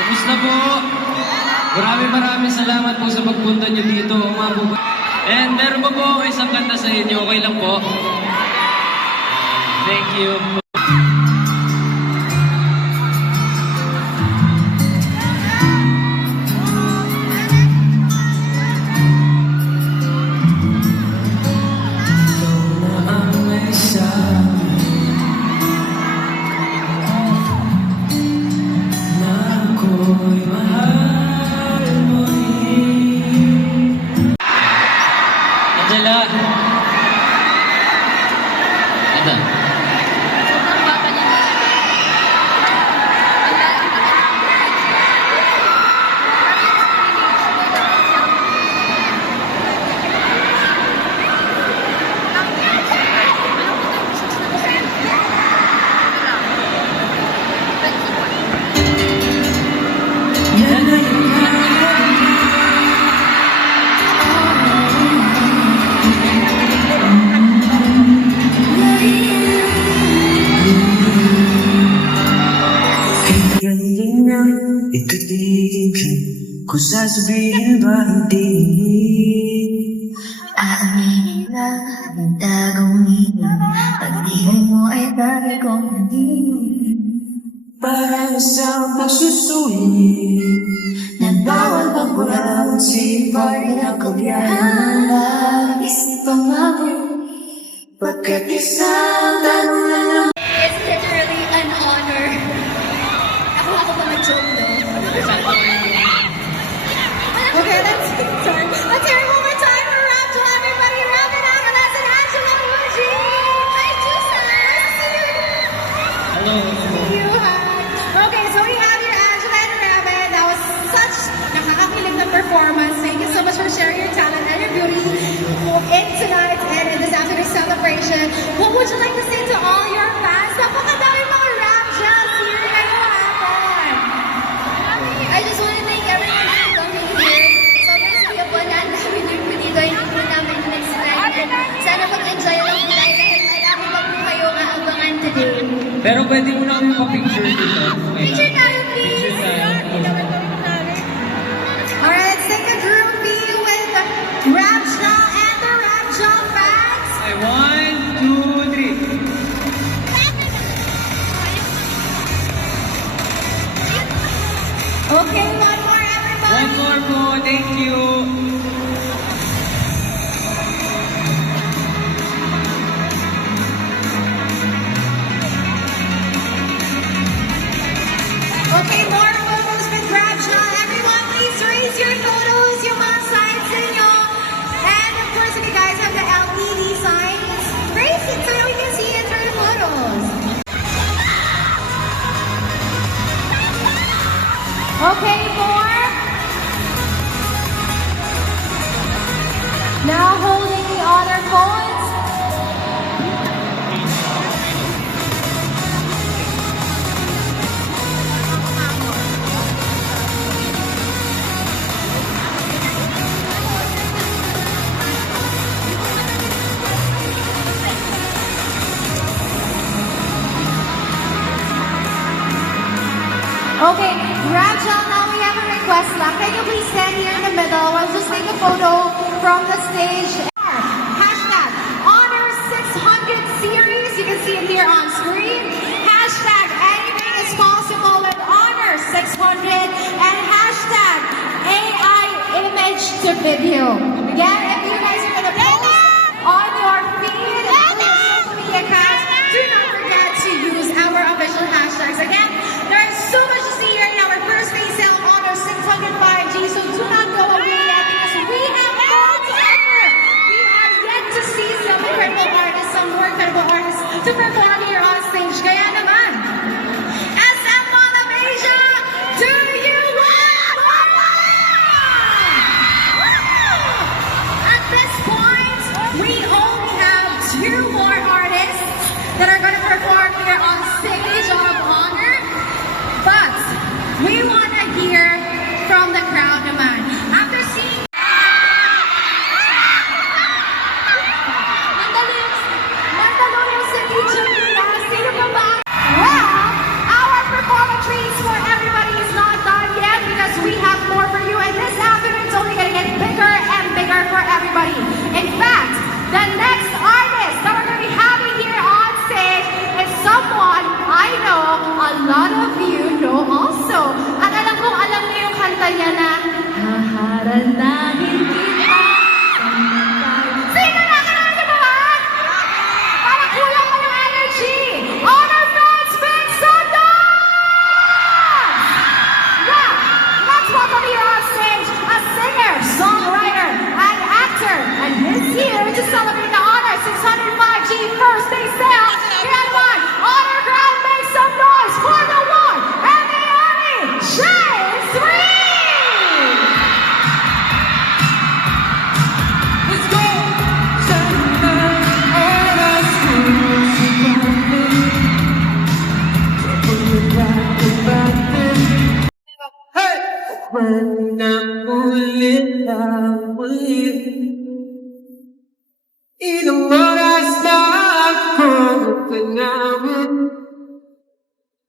Kumusta po? Maraming salamat po sa pagpunta niyo dito. And meron pa po ako isang kanta sa inyo. Okay lang po? Thank you. Angela. Ito. Ikatigil ka, kung sasabihin ba hindi? Aaminin lang ang tagong ilang pag-ibig mo ay bagay kong hindi. Parang isang pagsusulit Na bawal pang pulang sipay na kabiyahan. Isip ang mabuti pagkat isang tanong na lang. It's literally an honor. Ako ba mag-joke no? Okay, let's start. Let's hear it one more time for Rap to everybody. Rap it out, and that's an Angela Muji. Hi, Jusa. See you. Hello. See you, hi. Okay, so we have here Angela and Raven. That was such nakakakilig na performance. Thank you so much for sharing your talent and your beauty in tonight and in this afternoon celebration. What would you like to say to all your fans? Napakadami mga rap jams here ngayong hapon. I just want to thank everyone for coming here. Sobrang saya po na ang dami din po dito. Hindi po namin na-expect. Sana mag-enjoy lang po tayo dahil marami pa po kayo aabangan today. Pero pwede mo na kami pa-picture dito. Picture tayo, please. Picture tayo. Alright, let's take a groupie with Rapsha and the Rapsha fans. Okay, 1, 2, 3. Okay, one more, everybody. One more po. Thank you. Okay, more photos with Rapsha. Everyone, please raise your photos, yung mga signs ninyo. And of course, if you guys have the LED signs, raise it so we can see it through the photos. Okay, more. Now holding the honor coins. Okay, Raja, now we have a request lang. Can you please stand here in the middle? We'll just take a photo from the stage. Hashtag Honor 600 Series. You can see it here on screen. Hashtag anything is possible with Honor 600. And hashtag AI image to video. Again, if you guys are gonna post on your feed, on your social media accounts, do not forget to use our official hashtags. Again, there's so much to see here in our first face sale Honor 605G, so do not go away yet because we have more to offer. We are yet to see some incredible artists, some more incredible artists to perform here on stage. Kaya naman, SM Mall of Asia, do you want more? Ulit ang muli. Ilang oras na ako kailangan.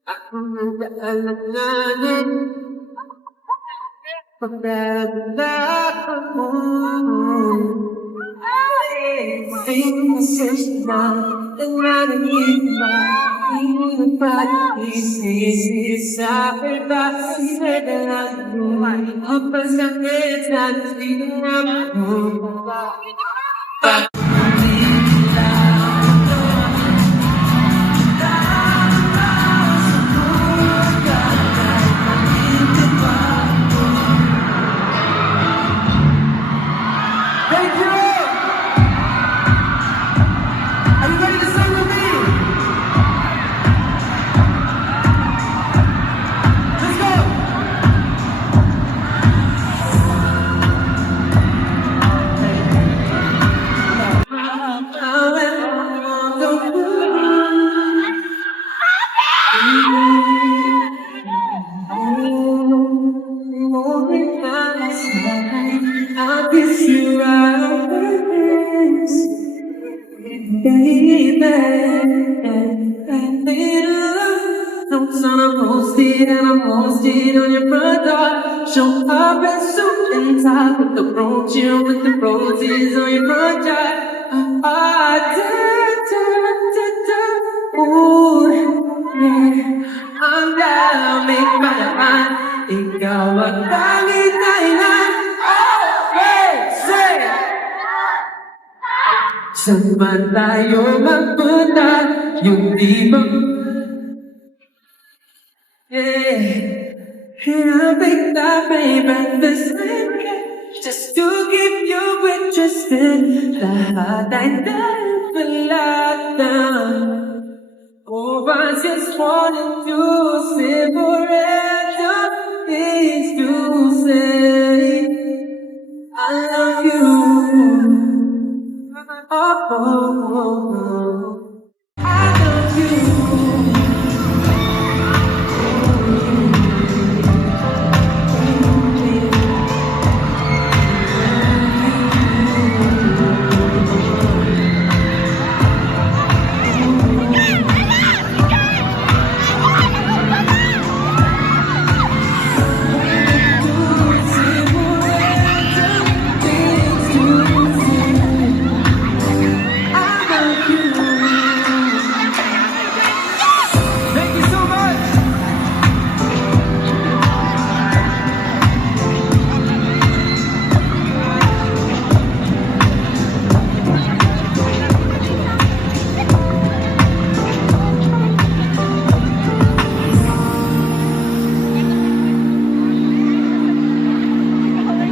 Ako nag-aalanganan. Pagdadala ako. Ay, masasya na ang nanayin ba? Hindi pa isisi sa iba. Sinadalan mo ang pasakit na hindi na mababa. Thank you! Are you ready to sing with me? Let's go! I miss you out baby. Notes on a post-it and I'm posted on your front door. Show up in suit and tie with the brooch, with the roses on your front door. Ooh, yeah. Ang daming paraan, ikaw ang tanging dahilan. Saan man tayo magpunta, yung di ba? Yeah, I'll pick that baby this just to keep you interested. Lahat ay nalala. Oh, I just wanted to separate the things to say. I love you. Oh, I love you.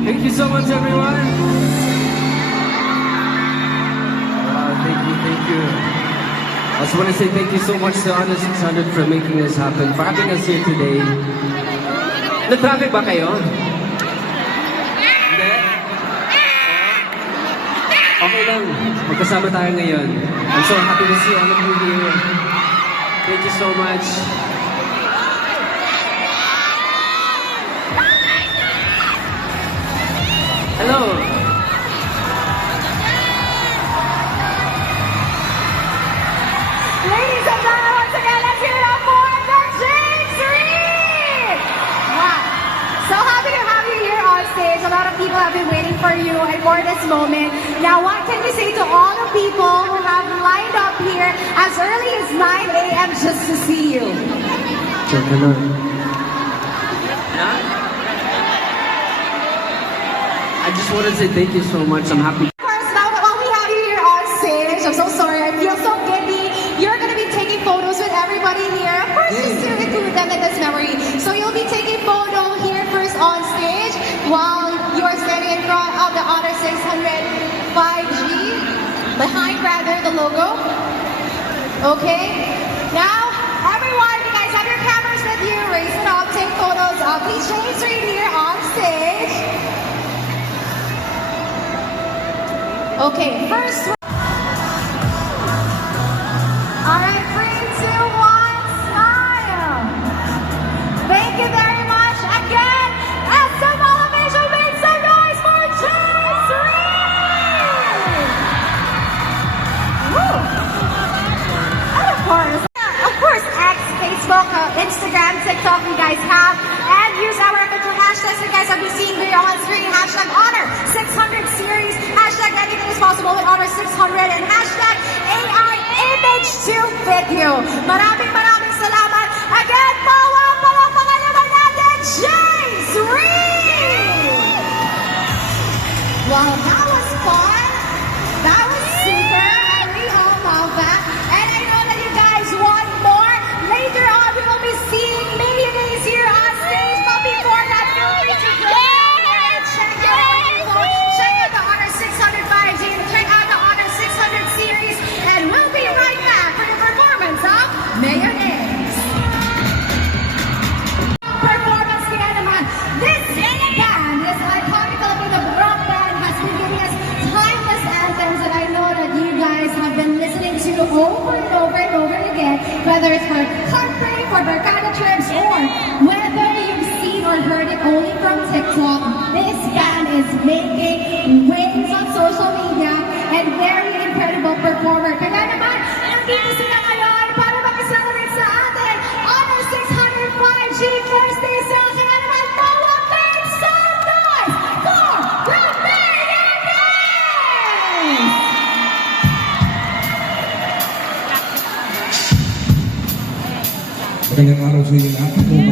Thank you so much, everyone. Thank you. I just want to say thank you so much to Honor 600 for making this happen, for having us here today. Na-traffic ba kayo? Hindi? Okay lang. Magkasama tayo ngayon. I'm so happy to see all of you here. Thank you so much. Hello. Ladies and gentlemen, once again, let's hear it up for the James Reid! Wow. So happy to have you here on stage. A lot of people have been waiting for you and for this moment. Now, what can you say to all the people who have lined up here as early as 9 a.m. just to see you? Check it out. I just want to say thank you so much. I'm happy. Of course, now while we have you here on stage, I'm so sorry, I feel so giddy. You're going to be taking photos with everybody here. Of course, just to include them in this memory. So you'll be taking photo here first on stage while you're standing in front of the Honor 600 5G, behind rather the logo. Okay? Now, everyone, you guys have your cameras with you. Raise it up, take photos of the James Reid here on stage. Okay, first. All right, 3, 2, 1, smile. Thank you very much. Again, hashtag Honor 600 series, hashtag anything is possible with Honor 600, and hashtag AI image to fit you. Maraming salamat. Again, palakpakan naman natin, James Reed! Wow, that was fun. That was super. We all love that. And I know that you guys want more. Later on, we will be seeing Mayonnaise here on stage. But before that, feel free to go and check out check out the Honor 600 5G, check out the Honor 600 series, and we'll be right back for the performance of Mayonnaise. Performance kaya naman. This band, this iconic Filipino rock band, has been giving us timeless anthems that I know that you guys have been listening to over and over and over again, whether it's for country, for Barcada trips, or whether you've seen or heard it only from TikTok. This band is making waves on social media and very incredible performer. Kaya naman, nandito sila ngayon para mag-celebrate sa atin Honor 600 5G Thursday sale. Kaya naman, make some noise for the Mayonnaise! Magandang araw sa inyo lahat.